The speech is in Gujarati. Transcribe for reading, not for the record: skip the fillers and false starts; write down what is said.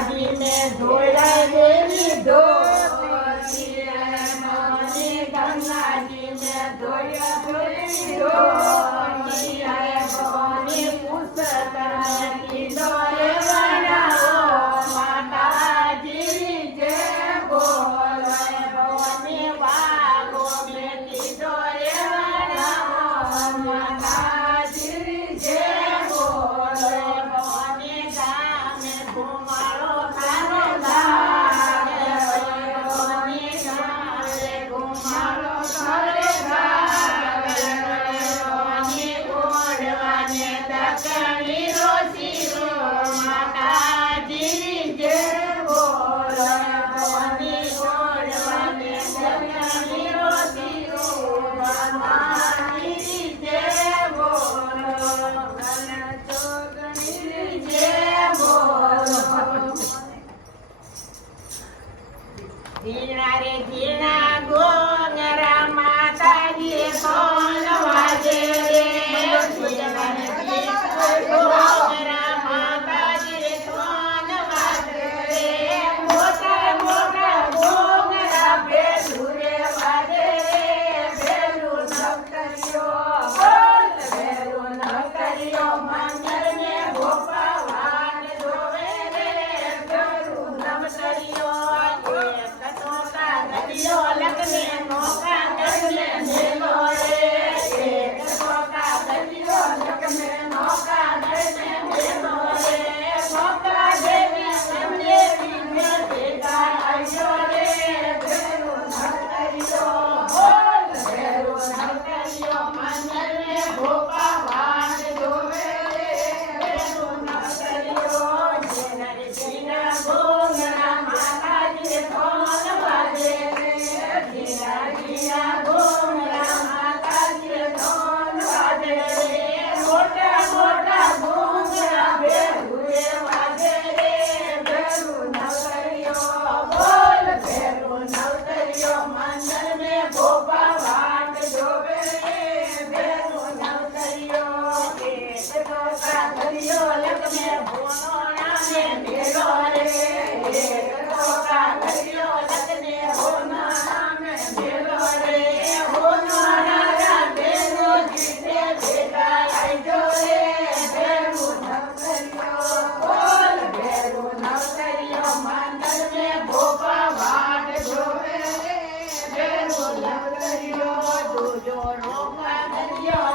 ગંગાજી ને ધોળાય દેવી ધોતી ભવાની ગંગાજી ને ધોળાય દેવી ધોતી ભવાની પુસ્તક કીધો રે વણાવો માતાજી જય બોલો ભવાની વાગો બેટી દો રે વણાવો માતાજી જય બોલો ભવાની ગામે ઘુમાડો તારો લાગે ભવાની ગામે ઘુમાડો તારે લાગે ભવાની ઓઢવાને દકણી રોશીરો માતાજી જય બોલો ભવાની ઓઢવાને દકણી રોશીરો માતાજી જય બોલો ચોગણી જય બોલો ધીણા રે ધીણા ગોંગરા માતાજી કોણ વાજે રે ધીણા રે ધીણા ગોંગરા માતાજી કોણ વાજે રે મોટા મોટા ગોંગરા ભેલું રે વાજે રે ભેલું નવતરિયો બોલ ભેલું નવતરિયો મંગળ ને ગોપા વાન જોવે રે ભેલું નવતરિયો લગને નોકા ગગને મેલો રે એક નોકા દરિયો લગને નોકા ગગને મેલો રે મોકા દેવી સંદેવી મે ભેગા આવ્યો રે ભેરું નવતરિયો બોલ ભેરું નવતરિયો મંગળ ને ગોપા વાન જોવે રે ભેરું નવતરિયો જેના રે જીના ગોંગરા માતાજી કોણ વાજે ધીરા ધીરા ગોંગરા માતાજી કોણ વાજે રે મોટા મોટા ગોંગરા ભેરું રે વાજે રે ભેરું નવતરિયો બોલ ભેરું નવતરિયો મંગળ ને ગોપા વાટ જોવે રે ભેરું નવતરિયો એક ટોકા ધરિયો લગને ભોનોણા ને મેલો રે એક ટોકા ધરિયો લગને ભોનોણા ને મેલો રે ભોનોણા બેનો જીતે ભેગા આઈજો રે ભેરું નવતરિયો બોલ ભેરું નવતરિયો મંગળ ને ગોપા વાટ જોવે રે ભેરું નવતરિયો દૂજો રોકા ધરિયો